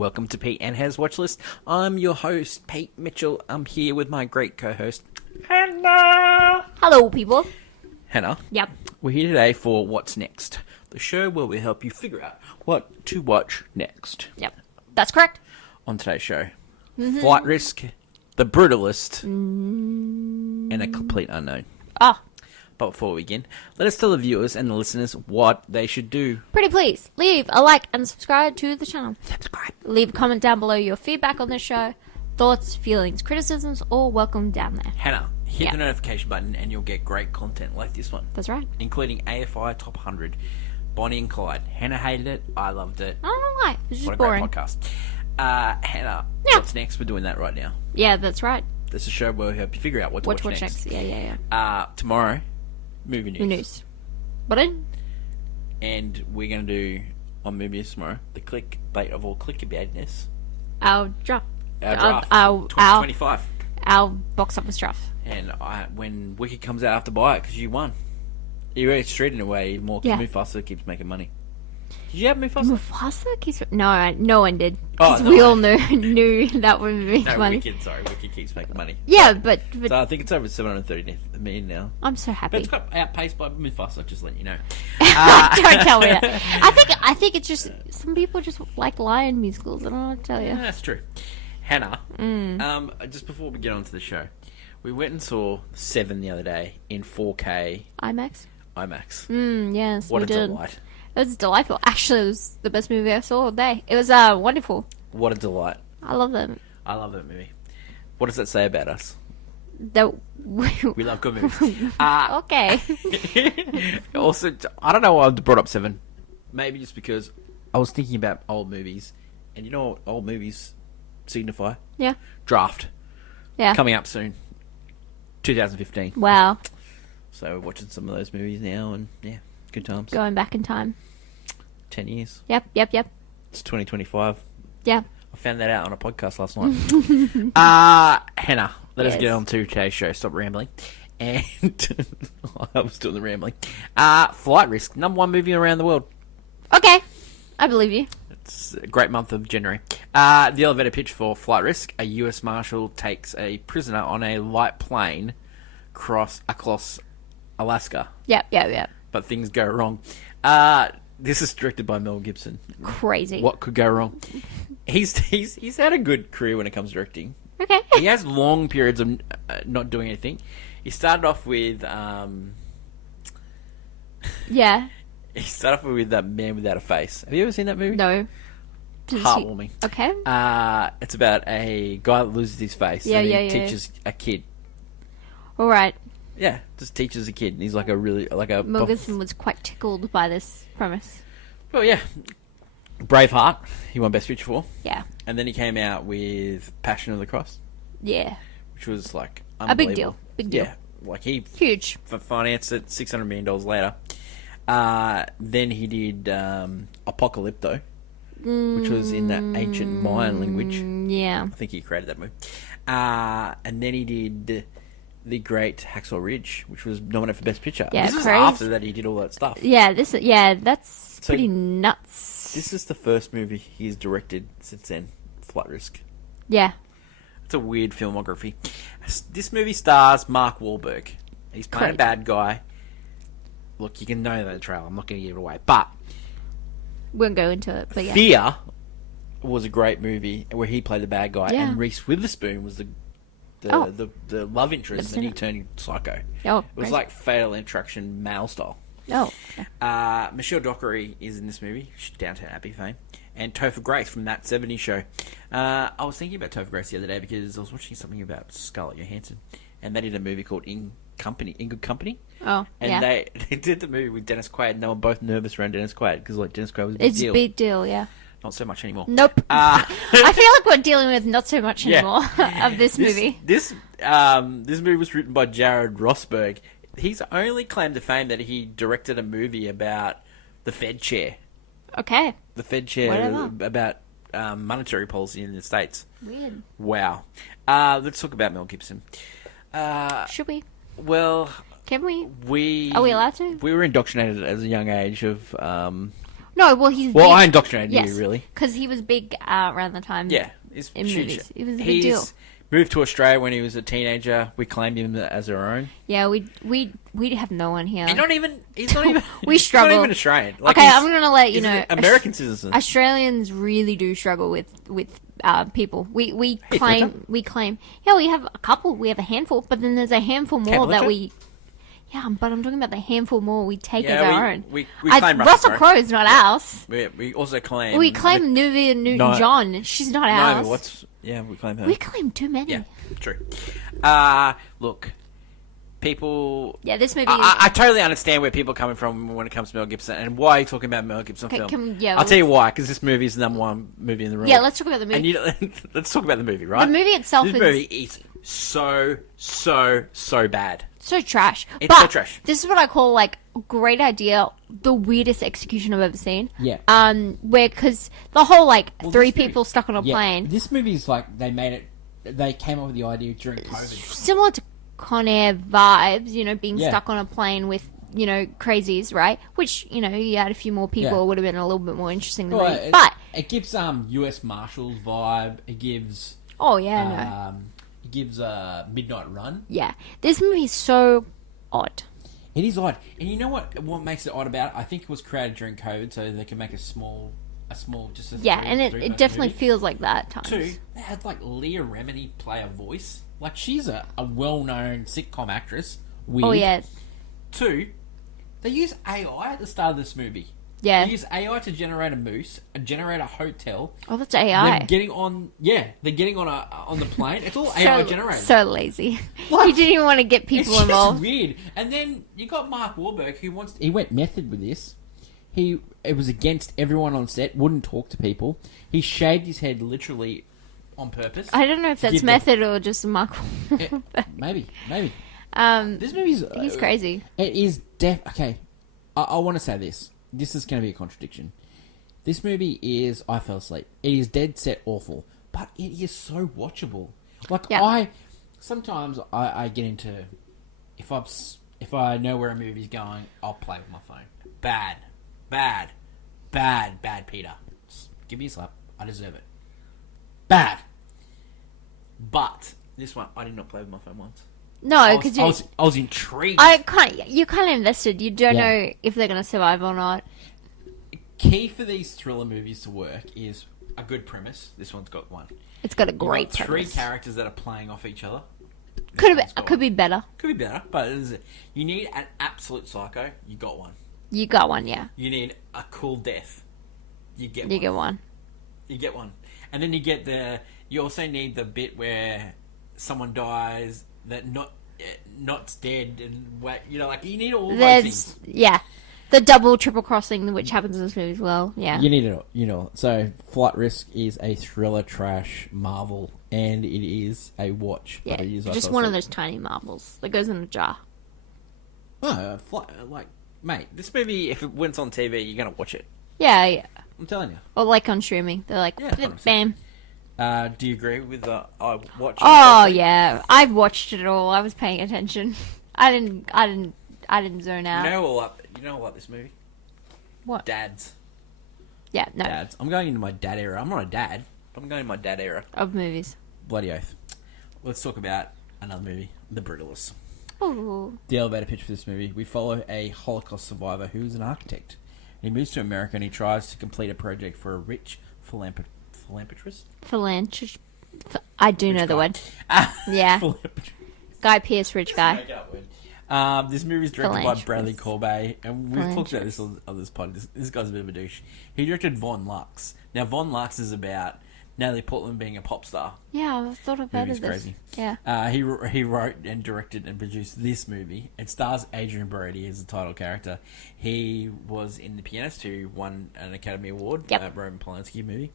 Welcome to Pete and Hannah's Watch List. I'm your host, Pete Mitchell. I'm here with my great co-host, Hannah. Hello, people. Hannah, Yep. we're here today for What's Next, the show where we help you figure out what to watch next. Yep. That's correct. On today's show, Flight Risk, The Brutalist, and A Complete Unknown. Ah, But before we begin, let us tell the viewers and the listeners what they should do. pretty please, leave a like and subscribe to the channel. Subscribe. Leave a comment down below your feedback on this show. Thoughts, feelings, criticisms, all welcome down there. Hannah, hit Yeah. the notification button and you'll get great content like this one, That's right. including AFI Top 100, Bonnie and Clyde. Hannah hated it, I loved it. I don't know why. It's What just a boring. great podcast. Hannah, Yeah. what's next? We're doing that right now. Yeah, that's right. This is a show where we help you figure out what to watch Watch next. next. Yeah. Tomorrow, movie news. The news. What in? And we're going to do, on movie news tomorrow, the clickbait of all clickbaitness. Our draft. Our draft, Our 2025. box office draft. And when Wicked comes out, I have to buy it because you won. You already street in a way even more because Yeah. Mufasa keeps making money. Did you have Mufasa? Mufasa keeps... No one did. Oh, Because no. we all knew that would make No, money. Wicked keeps making money. Yeah, but So I think it's over 730 million now. I'm so But happy. it's got outpaced by Mufasa, just letting you know. Don't tell me that. I think it's just some people just like lion musicals. I don't know what to tell you. Yeah, that's true. Hannah, just before we get on to the show, we went and saw Seven the other day in 4K IMAX. IMAX. Yes, What we a did. delight. It was delightful. Actually, it was the best movie I saw all day. It was wonderful. What a delight. I love them. I love that movie. What does that say about us? The We love good movies. okay. Also, I don't know why I brought up Seven. Maybe just because I was thinking about old movies. And you know what old movies signify? Yeah. Draft. Yeah. Coming up soon. 2015. Wow. So we're watching some of those movies now, and yeah, good times. Going back in time. 10 years. Yep. It's 2025. Yeah. I found that out on a podcast last night. Hannah, let us Yes. get on to today's show. Stop rambling. And I was doing the rambling. Flight Risk, #1 movie around the world. Okay. I believe you. It's a great month of January. The elevator pitch for Flight Risk: a U.S. Marshal takes a prisoner on a light plane across Alaska, Yep. but things go wrong. This is directed by Mel Gibson. Crazy. What could go wrong? He's had a good career when it comes to directing. Okay. He has long periods of not doing anything. He started off with Yeah. That Man Without a Face. Have you ever seen that movie? No. Heartwarming. Okay. It's about a guy that loses his face. Yeah, and he yeah. teaches a kid. All right. Yeah, just teaches a kid. And he's like a Mel Gibson was quite tickled by this premise. Well, yeah. Braveheart. He won Best Picture for. Yeah. And then he came out with Passion of the Cross, Yeah. which was like A big deal. unbelievable. Big deal. Yeah, like he Huge. financed it $600 million later. Then he did Apocalypto, which was in that ancient Mayan language. Yeah. I think he created that movie. And then he did The Great Hacksaw Ridge, which was nominated for Best Picture. Yeah, this is crazy. after that he did all that stuff. Yeah, that's So- pretty nuts. This is the first movie he's directed since then, Flight Risk. Yeah. It's a weird filmography. This movie stars Mark Wahlberg. He's playing a Correct. bad guy. Look, you can know that in the trailer. I'm not going to give it away. But We won't go into it, but yeah. Fear was a great movie where he played the bad guy, Yeah. and Reese Witherspoon was the Oh. love interest, Never and he seen turned psycho. Oh, It was crazy. like Fatal Attraction male style. Oh. Michelle Dockery is in this movie. She's Downton Abbey fame. And Topher Grace from That 70s Show. I was thinking about Topher Grace the other day because I was watching something about Scarlett Johansson. And they did a movie called In Good Company. Oh, And yeah. they did the movie with Dennis Quaid, and they were both nervous around Dennis Quaid because like Dennis Quaid was a big It's deal. a big deal, yeah. Not so much anymore. Nope. I feel like we're dealing with not so much Yeah. anymore of this movie. This movie was written by Jared Rosberg. He's only claim to fame that he directed a movie about the Fed chair. Okay. The Fed chair Whatever. about monetary policy in the States. Weird. Wow. Let's talk about Mel Gibson. Should we? Well, Can we? we... Are we allowed to? We were indoctrinated at a young age of No, well, he's Well, big. I indoctrinated Yes. you, really. Because he was big around the time. Yeah, it's In huge. movies. It was a big He's deal. moved to Australia when he was a teenager. We claimed him as our own. Yeah, we have no one here. He's not even. He's not even. We he's struggle. not even Australian. Like, Okay, he's- I'm gonna let you he's know. an American citizen. Australians really do struggle with people. We Hey, claim. Yeah, we have a couple. We have a handful, but then there's a handful more that Fletcher? we. Yeah, but I'm talking about the handful more we take Yeah, as our own. we claim Russell Crowe. Crowe's not ours. We also claim. We claim Nuvia Newton-John. She's not ours. We claim her. We claim too many. Yeah, true. Look, people. Yeah, this movie. I totally understand where people are coming from when it comes to Mel Gibson and why you're talking about Mel Gibson Okay, film. yeah, I'll tell you why, because this movie is the #1 movie in the room. yeah, let's talk about the movie. And let's talk about the movie, right? The movie itself This is movie is so bad. so trash. It's but so trash. This is what I call like a great idea, the weirdest execution I've ever seen. Yeah. Where because the whole like Well, three this movie- people stuck on a plane, This movie's like they made it. They came up with the idea during COVID. similar to Con Air vibes, you know, being Yeah. stuck on a plane with, you know, crazies, right? Which, you know, you had a few more people, Yeah. it would have been a little bit more interesting than Well, me. But, it gives U.S. Marshals vibe. It gives oh yeah, no. it gives Midnight Run. Yeah. This movie is so odd. It is odd, and you know what makes it odd about it? I think it was created during COVID, so they can make a small, just a Yeah, three- and it three-part definitely movie. feels like that at times. Two, they had like Leah Remini play a voice. Like she's a well-known sitcom actress. Weird. Oh yeah. Two, they use AI at the start of this movie. Yeah. They use AI to generate a moose, generate a hotel. Oh, that's AI. They're getting on the plane. It's all AI generated. So lazy. Like, You didn't even want to get it's people just involved. weird. And then you got Mark Wahlberg who he went method with this. It was against everyone on set. Wouldn't talk to people. He shaved his head literally on purpose. I don't know if that's Give them- method or just Mark. Maybe. This This movie's he's crazy. It is okay. I want to say this. This is going to be a contradiction. This movie is. I fell asleep. It is dead set awful, but it is so watchable. Like Yeah. sometimes I get into if I know where a movie's going, I'll play with my phone. Bad, Peter. Just give me a slap. I deserve it. Bad. But this one, I did not play with my phone once. No, because I was intrigued. you kind of invested. You don't Yeah. know if they're going to survive or not. Key for these thriller movies to work is a good premise. This one's got one. It's got a You've got great three premise. characters that are playing off each other. This Could one's got be one. better. Could be better, but you need an absolute psycho. You got one. You got one, yeah. You need a cool death. You get You one. get one. You get one, and then you get you also need the bit where someone dies that not's dead, and like you need all those things. There's the double triple crossing which happens in this movie as well. Yeah. You need it, So, Flight Risk is a thriller trash marvel, and it is a watch. Yeah. But it is Just one of those tiny marbles that goes in a jar. No, Mate, this movie, if it went on TV, you're going to watch it. Yeah. I'm telling you. Or like on streaming. They're like, Yeah, 100%. bam. Do you agree with I watch? Oh yeah. I've watched it all. I was paying attention. I didn't zone out. You know what this movie? What? Dads. Yeah, no. Dads. I'm going into my dad era. I'm not a dad. I'm going to my dad era. Of movies. Bloody oath. Let's talk about another movie, The Brutalists. Ooh. The elevator pitch for this movie, we follow a Holocaust survivor who is an architect. He moves to America and he tries to complete a project for a rich philanthropist. Philanthropist. I do know the guy. word. Yeah. Guy Pearce, rich guy. This movie is directed by Philanthropist. Bradley Corbet, and we've talked about this on this pod. This guy's a bit of a douche. He directed Von Lux. Now, Von Lux is about Natalie Portman being a pop star. Yeah, I thought I've heard Movie's of this. crazy. Yeah. He wrote and directed and produced this movie. It stars Adrian Brody as the title character. He was in The Pianist, who won an Academy Award. Yep. Roman Polanski movie.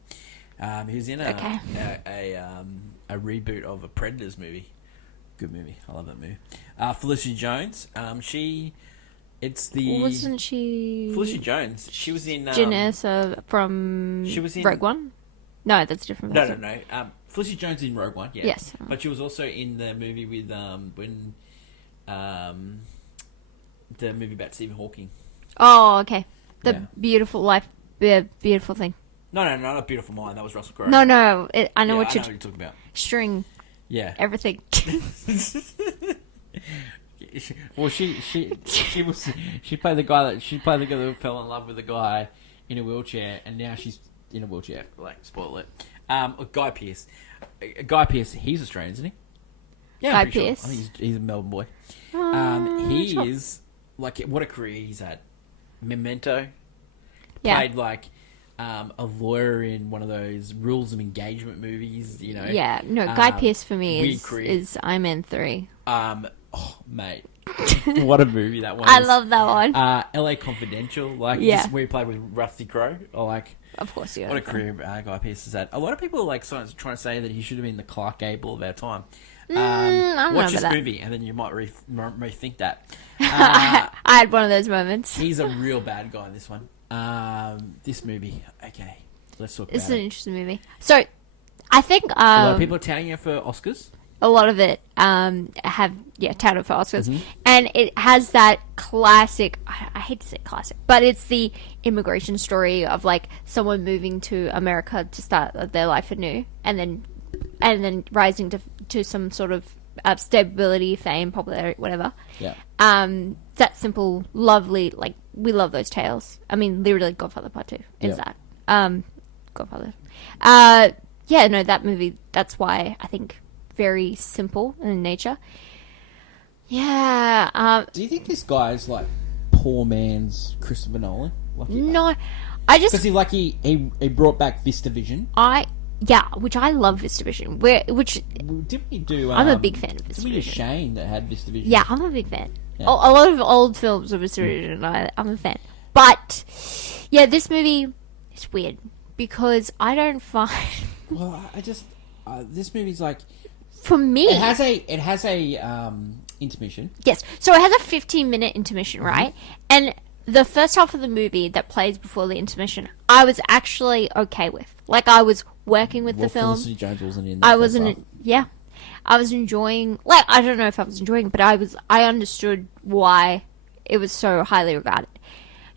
He was in Okay. a reboot of a Predators movie. Good movie. I love that movie. Felicity Jones. It's the Wasn't she Felicity Jones. She was in. Janessa from she was in- Rogue One? No, that's a different No. person. Felicity Jones in Rogue One. Yeah. Yes. But she was also in the movie with the movie about Stephen Hawking. Oh, okay. The Yeah. Beautiful Life beautiful thing. No, not A Beautiful Mind. That was Russell Crowe. No, I know Yeah, what I you're know what you're talking about. string Yeah. everything. Well, she played the guy that fell in love with the guy in a wheelchair, and now she's in a wheelchair. Like, spoil it. Guy Pearce. Guy Pearce, he's Australian, isn't he? Yeah, Guy I'm pretty sure. Pearce. I think he's a Melbourne boy. He sure. is like, what a career he's had. Memento. Yeah. Played like a lawyer in one of those rules of engagement movies. You know. Yeah, no, Guy Pearce for me weird career. is Iron Man 3. Oh, mate. What a movie that one I is. love that one. LA Confidential, like Yeah. just where he played with Rusty Crowe, or like Of course, yeah. what a career Guy Pearce has had. A lot of people are like trying to say that he should have been the Clark Gable of our time. I don't know Watch this about that. movie, and then you might rethink that. I had one of those moments. He's a real bad guy in this one. This movie, okay, let's talk It's about an it. interesting movie. So, I think A lot of people are touting it for Oscars. a lot of it have touted for Oscars, Mm-hmm. and it has that classic. I hate to say classic, but it's the immigration story of like someone moving to America to start their life anew, and then rising to some sort of stability, fame, popularity, whatever. Yeah. That simple, lovely, like we love those tales. I mean, literally, Godfather Part 2 is Yeah. that. Godfather. Yeah, no, that movie. That's why I think very simple in nature. Yeah. Do you think this guy is like poor man's Christopher Nolan? No, I just Because he brought back VistaVision. which I love VistaVision. Which Didn't we do? I'm a big fan of Didn't we do VistaVision. Shane that had VistaVision? Yeah, I'm a big fan. Yeah. A lot of old films of VistaVision, I'm a fan. But yeah, this movie is weird because I don't find Well, I just this movie's like for me. it has a intermission. Yes. So it has a 15-minute intermission, right? And the first half of the movie that plays before the intermission, I was actually okay with. Like, I was working with the film. Felicity Jones wasn't in. That I first wasn't. half. Yeah. I was enjoying. Like, I don't know if I was enjoying, but I understood why it was so highly regarded.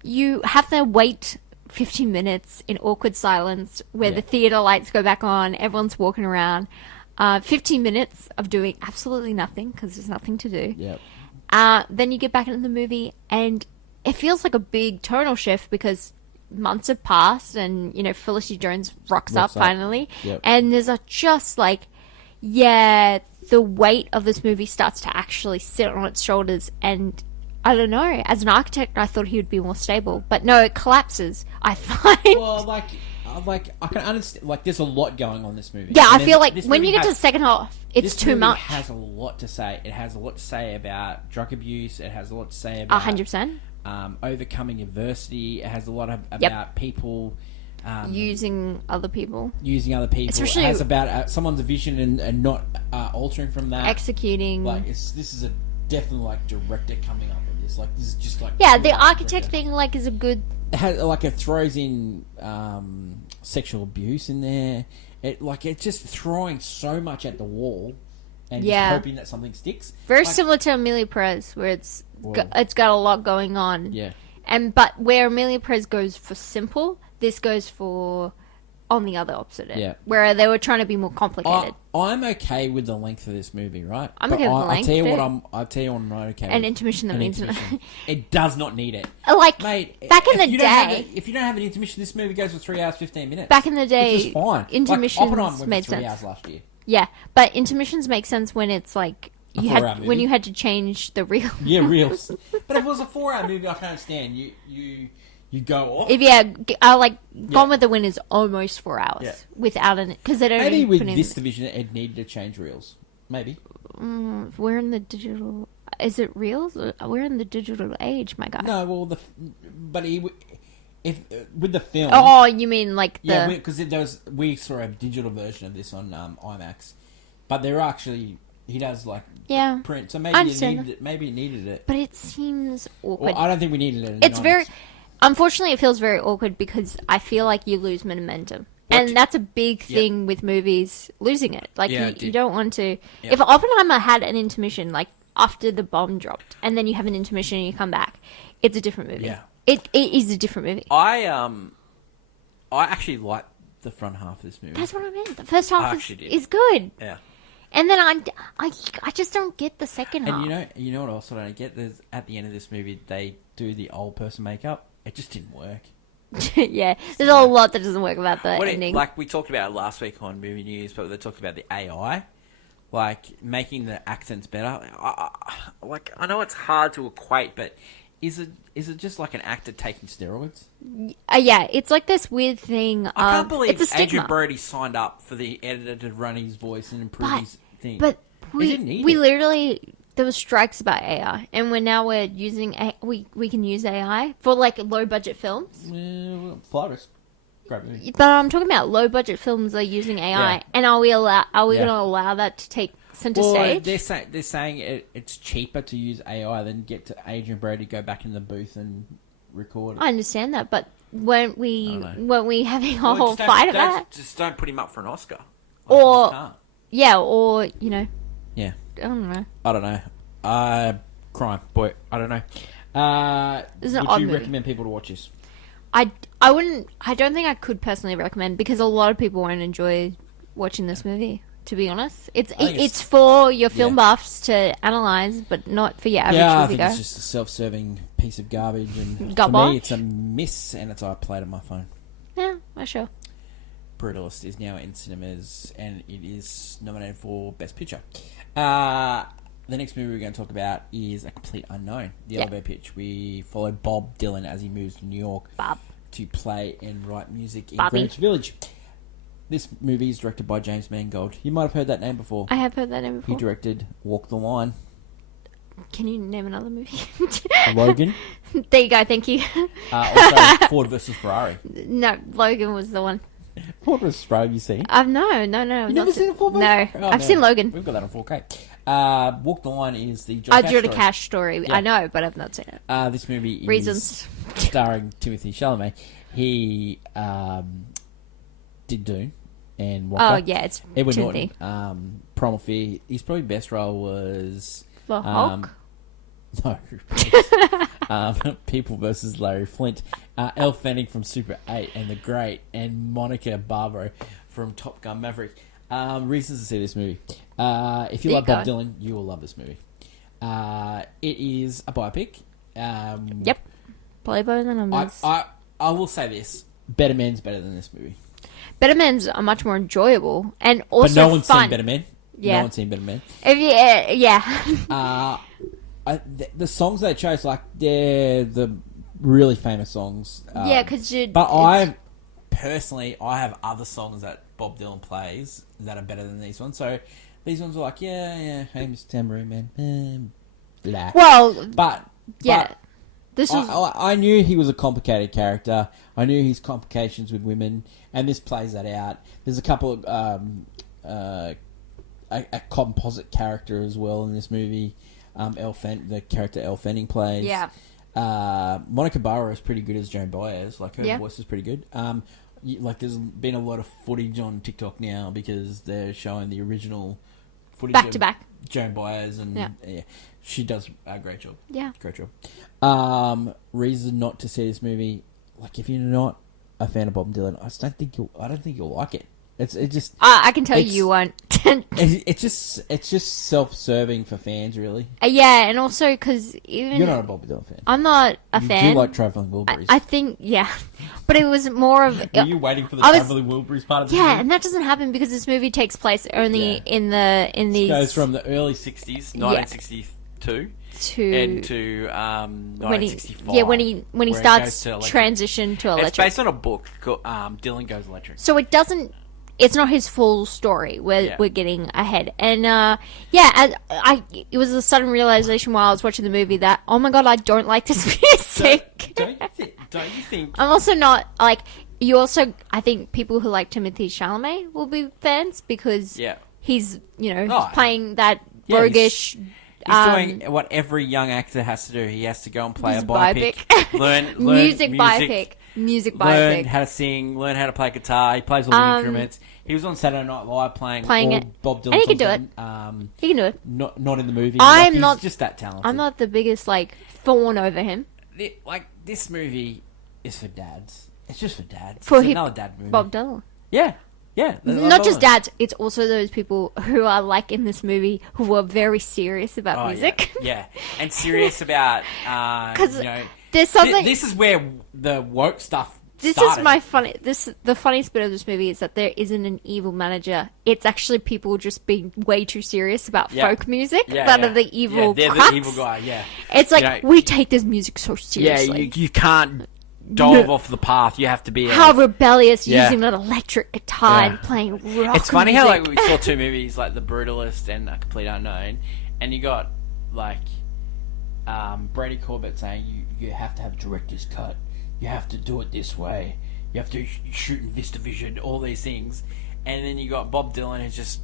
You have to wait 15 minutes in awkward silence where the theater lights go back on, everyone's walking around. 15 minutes of doing absolutely nothing because there's nothing to do. Yep. Then you get back into the movie and it feels like a big tonal shift because months have passed and, you know, Felicity Jones rocks up finally. Yep. And there's just like, the weight of this movie starts to actually sit on its shoulders. And I don't know, as an architect, I thought he would be more stable. But no, it collapses, I find. Well, like I can understand. Like, there's a lot going on in this movie. Yeah, And I then feel like this when movie you get to has- the second half, it's this too movie much. has a lot to say. It has a lot to say about drug abuse. It has a lot to say about 100%. Overcoming adversity. It has a lot about people Using other people. using other people. Especially- it has about someone's vision and not altering from that. Executing. Like, this is a definitely like director coming up with this. Like, this is just like Yeah, pure the architect director. thing, like, is a good... It has, like, it throws in sexual abuse in there. It's just throwing so much at the wall and Yeah. just hoping that something sticks. Very Like, similar to Amelia Perez, where it's Well- it's got a lot going on. Yeah. But where Amelia Perez goes for simple, this goes for on the other opposite end. Yeah. Where they were trying to be more complicated. I'm okay with the length of this movie, right? I'm But okay with the I'll length, tell you what too. I'll tell you what I'm not okay with. An intermission that An means intermission. It does not need it. like Mate, back in if the you don't have day, it- if you don't have an intermission, this movie goes for 3 hours 15 minutes. Back in the day, which is fine. intermissions like, Oppenheimer went made for 3 sense. hours last year. yeah, but intermissions make sense when it's like A you 4-hour had movie. when you had to change the reel. Yeah, reels. But if it was a 4-hour movie, I can understand. You go off. If Gone with the Wind is almost 4 hours Yeah. without an because they don't Maybe even with put in. this division, it needed to change reels. Maybe. We're in the digital. Is it reels? We're in the digital age, my guy. No, well, but if with the film. Oh, you mean like the? Yeah, because we saw a digital version of this on IMAX, but there are actually he does like yeah, print, so I maybe it understand needed it. Maybe it needed it. but it seems awkward. Well, I don't think we needed it. In It's IMAX. very. Unfortunately, it feels very awkward because I feel like you lose momentum. And that's a big thing with movies, losing it. Like, Yeah, you don't want to... Yeah. If Oppenheimer had an intermission, like, after the bomb dropped, and then you have an intermission and you come back, it's a different movie. Yeah. It is a different movie. I I actually like the front half of this movie. That's what I meant. The first I half actually did. is good, Yeah. and then I just don't get the second half. And you know what else I don't get? There's at the end of this movie they do the old person makeup. It just didn't work. Yeah, there's a lot that doesn't work about the ending. Like we talked about last week on Movie News, but they talked about the AI, like making the accents better. I know it's hard to equate, but is it just like an actor taking steroids? Yeah, it's like this weird thing. I can't believe it's a stigma. Adrian Brody signed up for the editor to run his voice and improve his thing. But He didn't need we it. literally there was strikes about AI, and we're using we can use AI for like low budget films. Flight Risk, great movie. But I'm talking about low budget films are using AI, Yeah. and are we Yeah. going to allow that to take center stage? They're saying it's cheaper to use AI than get to Adrian Brody to go back in the booth and record it. I understand that, but weren't we having a Well, whole just fight about it? Just don't put him up for an Oscar. Or- You can't. Yeah, or Yeah. I don't know. I don't know. Crime, boy. I don't know. This is an Would odd you movie. recommend people to watch this? I wouldn't. I don't think I could personally recommend because a lot of people won't enjoy watching this movie. To be honest, think it's for your film yeah. buffs to analyze, but not for your average Yeah, I think moviegoer. it's just a self-serving piece of garbage, and Got for by? me, it's a miss, and it's I played on my phone. Yeah, well, sure. Brutalist is now in cinemas, and it is nominated for Best Picture. The next movie we're going to talk about is A Complete Unknown, the Yeah. elevator pitch. We follow Bob Dylan as he moves to New York Bob. to play and write music in Bobby. Greenwich Village. This movie is directed by James Mangold. You might have heard that name before. I have heard that name He before. directed Walk the Line, Can you name another movie? Logan, There you go. Thank you. also Ford versus Ferrari. No, Logan was the one. Ford versus Ferrari, you see? No. I've You not never seen a Ford versus No, Oh, I've man. seen Logan. We've got that on 4K. Walk the Line is the John Drew the story. Cash story. Yeah. I know, but I've not seen it. This movie is Reasons. starring Timothy Chalamet. He did Dune and Walker. Oh yeah, it's Edward Timothy. Norton, Primal Fear. His probably best role was The Hulk. no, People versus Larry Flint. Elle Fanning from Super 8 and The Great, and Monica Barbaro from Top Gun Maverick. Reasons to see this movie. If you There like you Bob go. Dylan, you will love this movie. It is a biopic. Yep. Play by the numbers. I will say this: Better Man's better than this movie. Better Men's are much more enjoyable and also But no one's fun. seen Better Man. Yeah. No one's seen Better Man. If you, yeah. The songs they chose, like, they're the really famous songs. Yeah, 'cause you- But it's- I have other songs that Bob Dylan plays that are better than these ones. So these ones are like, yeah, hey, Mr. Tambourine Man, blah. Well, But yeah. This was I knew he was a complicated character. I knew his complications with women, and this plays that out. There's a couple of a composite character as well in this movie. The character Elle Fanning plays. Yeah. Monica Barbaro is pretty good as Joan Baez. Like, her Yeah. voice is pretty good. Like, there's been a lot of footage on TikTok now because they're showing the original footage back of to back. Joan Baez, and Yeah. she does a great job. Yeah. Great job. Reason not to see this movie, like, if you're not a fan of Bob Dylan, I don't think you'll like it. It just I can tell It's- you won't. it's just self-serving for fans, really. Yeah, and also because even You're not a Bob Dylan fan. I'm not a You fan. do like Travelling Wilburys. I think yeah, but it was more of Were you waiting for the I was- Travelling Wilburys part of the yeah, movie? and that doesn't happen because this movie takes place only Yeah. in these It goes from the early 60s, Yeah. 1962, to and to when he 1965. when he where it starts goes to electric. transition to It's electric. based on a book called Dylan Goes Electric. So it doesn't. It's not his full story. Yeah. We're getting ahead, and it was a sudden realization while I was watching the movie that oh my god, I don't like this music. Don't you think? I'm also not like you. Also, I think people who like Timothy Chalamet will be fans because Yeah. he's Oh, playing that yeah, roguish. He's doing what every young actor has to do. He has to go and play a his biopic, learn music biopic, music learn biopic. how to sing, learn how to play guitar. He plays all the instruments. He was on Saturday Night Live playing all it. Bob Dylan And he can songs. do it. He can do it. Not in the movie. I'm he's not- just that talented. I'm not the biggest like thorn over him. Like, this movie is for dads. It's just for dad. For It's him- another dad movie. Bob Dylan. Yeah, yeah. Not just dads, it's also those people who are like in this movie who are very serious about Oh, music. Yeah. and serious about 'Cause you know. there's something. This is where the woke stuff This started. is my funny. The funniest bit of this movie is that there isn't an evil manager. It's actually people just being way too serious about Yeah. folk music Yeah, that yeah. are the evil. Yeah, they're cracks. the evil guy. Yeah. It's like You know, we take this music so Yeah, seriously. you can't dive off the path. You have to be. How rebellious Yeah. using an electric guitar Yeah. and playing rock. It's funny how like music. we saw two movies like The Brutalist and A Complete Unknown, and you got like Brady Corbett saying you have to have director's cut, you have to do it this way, you have to shoot in VistaVision, all these things, and then you got Bob Dylan who's just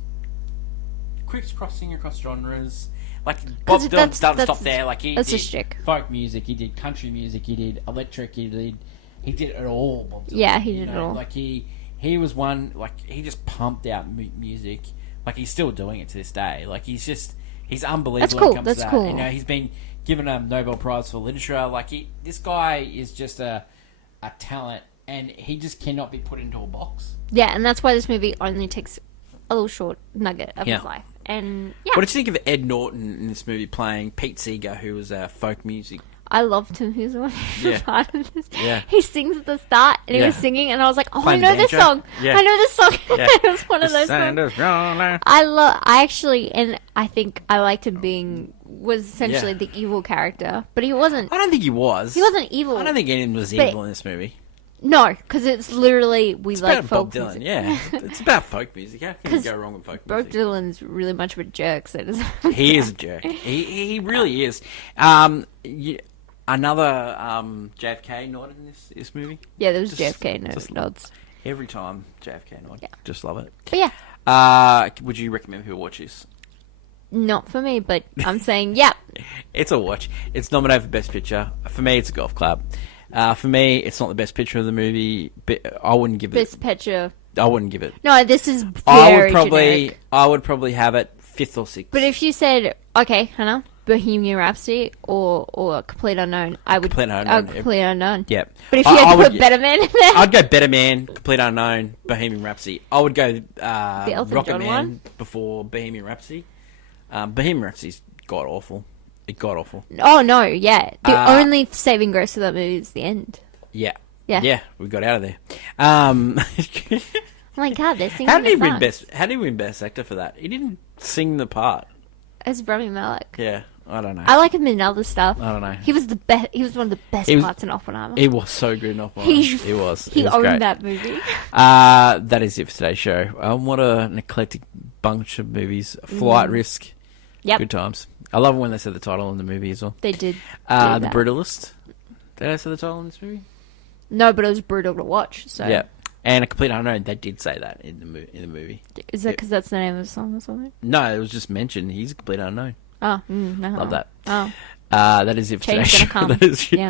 crisscrossing across genres. Like Bob 'Cause Dylan doesn't that's- stop there. Like he that's did a shtick. folk music. He did country music. He did electric. He did it all. Bob Dylan, Yeah, he you did it know? all. Like he was one. Like he just pumped out music. Like he's still doing it to this day. Like he's unbelievable. That's when cool, it comes that's to that. cool. You know, he's been given a Nobel Prize for literature. Like this guy is just a talent, and he just cannot be put into a box. Yeah, and that's why this movie only takes a little short nugget of Yeah. his life. And yeah, What did you think of Ed Norton in this movie playing Pete Seeger, who was folk music? I loved him. He was one Yeah. part of this. Yeah. He sings at the start, and he Yeah. was singing, and I was like, "Oh, Playing I the know this banjo. song. Yeah. I know this song." Yeah. It was one of those songs. I I actually, and I think I liked him being was essentially Yeah. the evil character, but he wasn't. don't think he was. He wasn't evil. I don't think anyone was But- evil in this movie. No, because it's literally we It's like about folk Bob Dylan. music. Yeah, it's about folk music. How can you 'Cause go wrong with folk Bob music? Dylan's really much of a jerk, so it doesn't. He is a jerk. He really is. Another JFK nod in this movie. Yeah, there was Just- JFK just- nods. Every time JFK nod. Yeah. Just love it. But yeah, Would you recommend people watch this? not for me, but I'm saying, yeah, It's a watch. It's nominated for Best Picture. For me, it's a golf club. For me, it's not the best picture of the movie. But I wouldn't give this it. picture. I wouldn't give it. No, this is very generic. I would probably have it 5th or 6th. But if you said, okay, Hannah, Bohemian Rhapsody or Complete Unknown, I would. Complete Unknown. Complete Unknown. yeah. But if you had to put Better Man in there, I'd go Better Man, Complete Unknown, Bohemian Rhapsody. I would go Elton Rocket John Man one? before Bohemian Rhapsody. Bohemian Rhapsody's god awful. It god awful. oh no, yeah, the Uh, only saving grace of that movie is the end. Yeah. Yeah. Yeah, we got out of there. Oh my god, they're singing how did he the win song. best? How did he win best actor for that? He didn't sing the part. It's Rami Malek. Yeah, I don't know. I like him in other stuff. I don't know. He was the best. He was one of the best He was- parts in Oppenheimer. He was so good in Oppenheimer. He was. He It was owned great. that movie. That is it for today's show. What an eclectic bunch of movies. Flight Risk. Yep, Good times. I love when they said the title in the movie as well. they did. The do that. Brutalist. Did I say the title in this movie? No, but it was brutal to watch. So Yeah. And A Complete Unknown. They did say that in the movie. is that because that's the name of the song or something? No, it was just mentioned. He's a Complete Unknown. Oh, no. Love that. Oh, That is it for today's Change show. gonna come. That is, Yeah.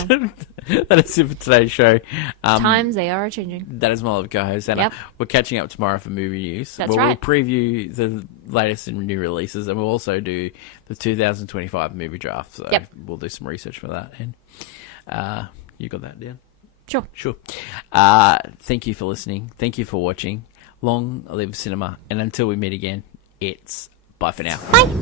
that is it for today's show. times they are changing. That is my love co-host Anna. Yep. We're catching up tomorrow for movie news. That's We'll right. preview the latest and new releases, and we'll also do the 2025 movie draft. So Yep. we'll do some research for that. And you got that down? Sure. Sure. Thank you for listening. Thank you for watching. Long live cinema. And until we meet again, it's bye for now. Bye.